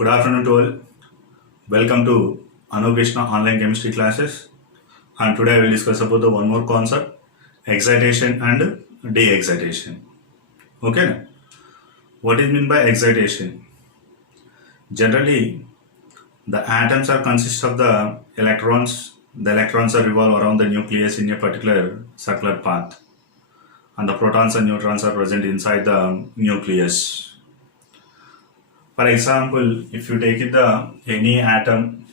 Good afternoon to all. Welcome to Anukrishna online chemistry classes. And today I will discuss about the one more concept, excitation and de-excitation. Okay. What is meant by excitation? Generally, the atoms are consist of the electrons. The electrons are revolve around the nucleus in a particular circular path, and the protons and neutrons are present inside the nucleus. For example, if you take it the any atom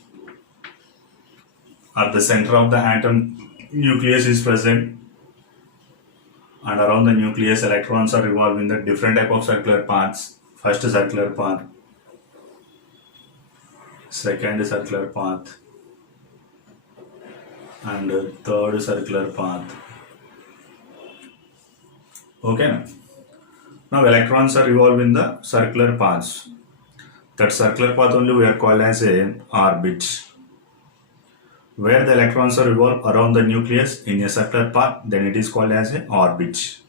at the center of the atom, nucleus is present, and around the nucleus electrons are revolving the different type of circular paths. First circular path, second circular path, and third circular path. Okay. Now electrons are revolving the circular paths. That circular path only we are called as a orbit. Where the electrons are revolve around the nucleus in a circular path, then it is called as a orbit.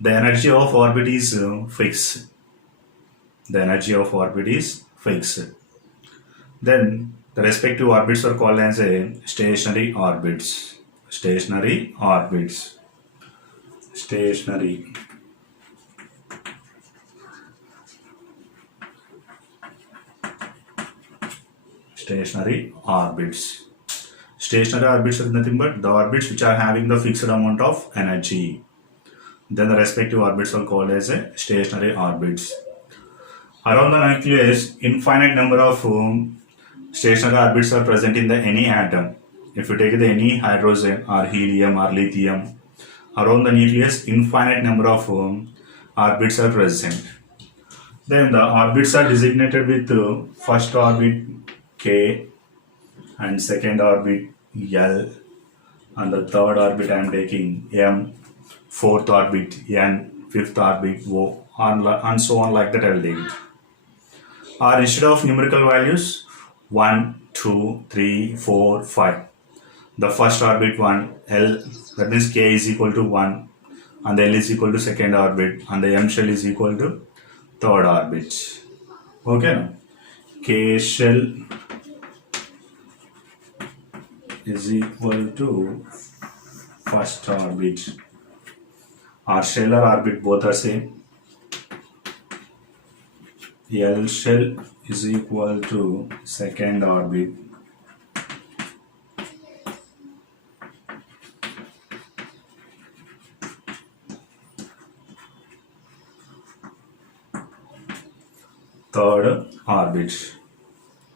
The energy of orbit is fixed. The energy of orbit is fixed. Then the respective orbits are called as a stationary orbits. Stationary orbits. Stationary. Stationary orbits. Stationary orbits are nothing but the orbits which are having the fixed amount of energy. Then the respective orbits are called as a stationary orbits. Around the nucleus, infinite number of stationary orbits are present in the any atom. If you take the any hydrogen or helium or lithium, around the nucleus, infinite number of orbits are present. Then the orbits are designated with first orbit K and second orbit L, and the third orbit I am taking M, fourth orbit N, fifth orbit O, and so on, like that I will take it. Or instead of numerical values 1, 2, 3, 4, 5, the first orbit 1, L, that means K is equal to 1, and the L is equal to second orbit, and the M shell is equal to third orbit. Okay, K shell is equal to first orbit, or shell or orbit both are same. L shell is equal to second orbit, third orbit.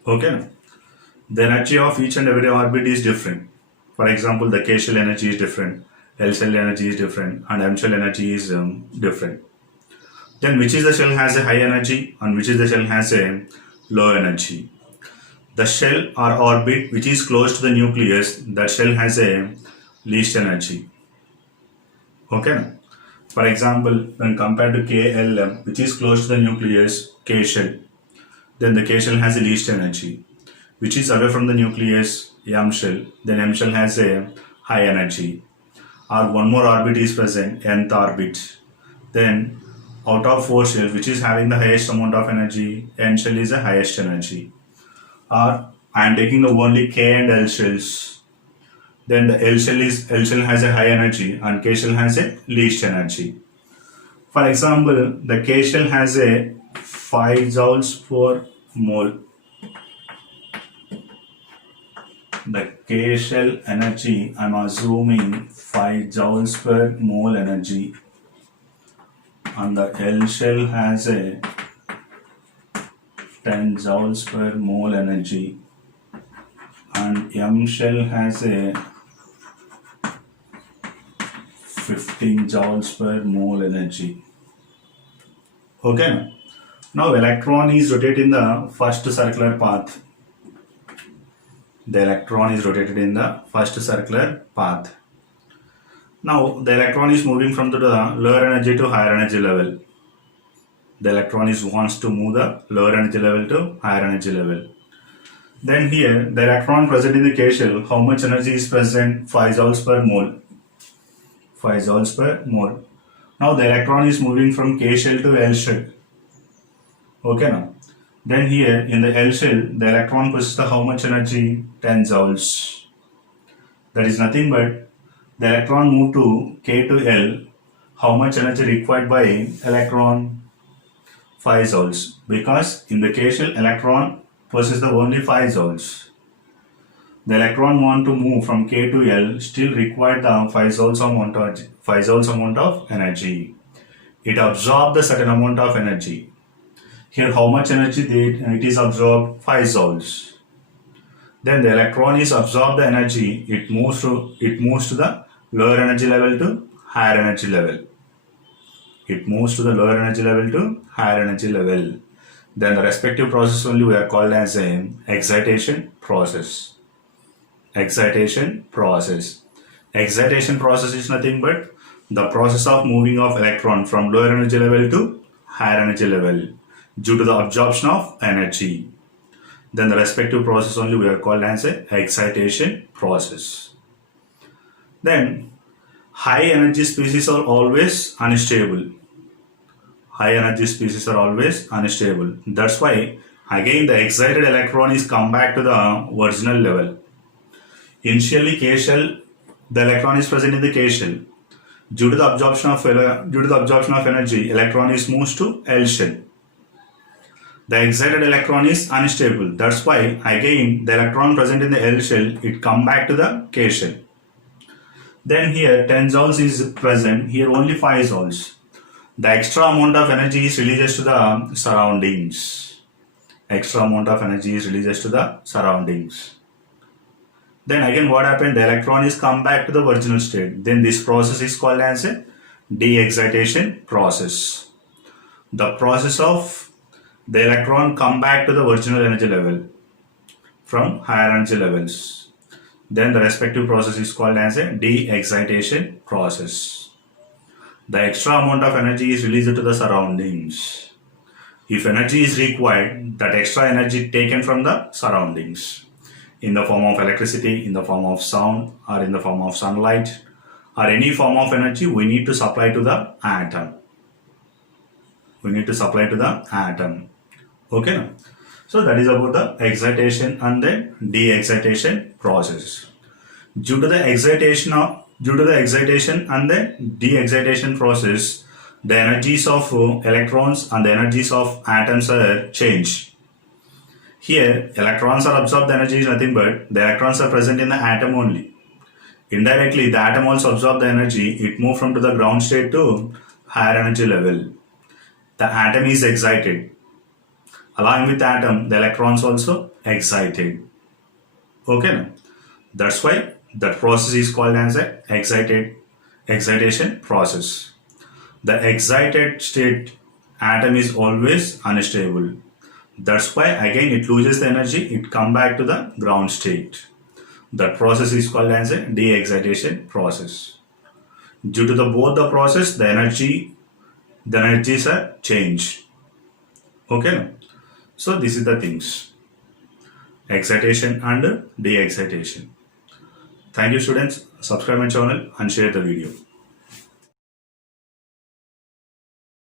Okay. The energy of each and every orbit is different. For example, the K shell energy is different, L shell energy is different, and M shell energy is different. Then which is the shell has a high energy and which is the shell has a low energy? The shell or orbit which is close to the nucleus, that shell has a least energy. Okay. For example, when compared to KLM, which is close to the nucleus, K shell, then the K shell has the least energy. Which is away from the nucleus, M shell, then M shell has a high energy. Or one more orbit is present, nth orbit. Then out of 4 shells, which is having the highest amount of energy, N shell is the highest energy. Or I am taking the only K and L shells. Then the L shell has a high energy and K shell has a least energy. For example, the K shell has a 5 joules per mole. The K shell energy, I am assuming 5 joules per mole energy, and the L shell has a 10 joules per mole energy, and M shell has a 15 joules per mole energy. Okay. Now electron is rotated in the first circular path. The electron is rotated in the first circular path. Now the electron is moving from the lower energy to higher energy level. The electron wants to move the lower energy level to higher energy level. Then here the electron present in the K shell, how much energy is present? 5 joules per mole. 5 joules per mole. Now the electron is moving from K shell to L shell. Okay now. Then here in the L shell, the electron possesses the how much energy? 10 joules. That is nothing but the electron move to K to L. How much energy required by electron? 5 joules. Because in the K shell, electron possesses the only 5 joules. The electron want to move from K to L still required the 5 joules amount of energy. It absorbed the certain amount of energy. Here how much energy it is absorbed? 5 joules. Then the electron is absorbed the energy, it moves to the lower energy level to higher energy level. It moves to the lower energy level to higher energy level. Then the respective process only we are called as an excitation process. Excitation process. Excitation process is nothing but the process of moving of electron from lower energy level to higher energy level due to the absorption of energy. Then the respective process only we are called as a excitation process. Then high energy species are always unstable. High energy species are always unstable. That's why again the excited electron is come back to the original level. Initially K shell, the electron is present in the K shell. Due to the absorption of energy, electron is moved to L shell. The excited electron is unstable. That's why again the electron present in the L shell, it come back to the K shell. Then here 10 joules is present, here only 5 joules. The extra amount of energy is released to the surroundings. Extra amount of energy is released to the surroundings. Then again what happened? The electron is come back to the original state. Then this process is called as a de-excitation process. The process of the electron come back to the original energy level from higher energy levels. Then the respective process is called as a de-excitation process. The extra amount of energy is released to the surroundings. If energy is required, that extra energy taken from the surroundings in the form of electricity, in the form of sound, or in the form of sunlight, or any form of energy we need to supply to the atom. We need to supply to the atom. Okay. So that is about the excitation and the de-excitation process. Due to the excitation and the de-excitation process, the energies of electrons and the energies of atoms are changed. Here, electrons are absorbed, the energy is nothing but the electrons are present in the atom only. Indirectly, the atom also absorbs the energy, it moves from to the ground state to higher energy level. The atom is excited. Along with the atom, the electrons also excited. Okay, that's why that process is called as a excitation process. The excited state atom is always unstable. That's why again it loses the energy, it come back to the ground state. That process is called as a de-excitation process. Due to both the process, the energies are changed. Okay. So this is the things. Excitation and de-excitation. Thank you students. Subscribe my channel and share the video.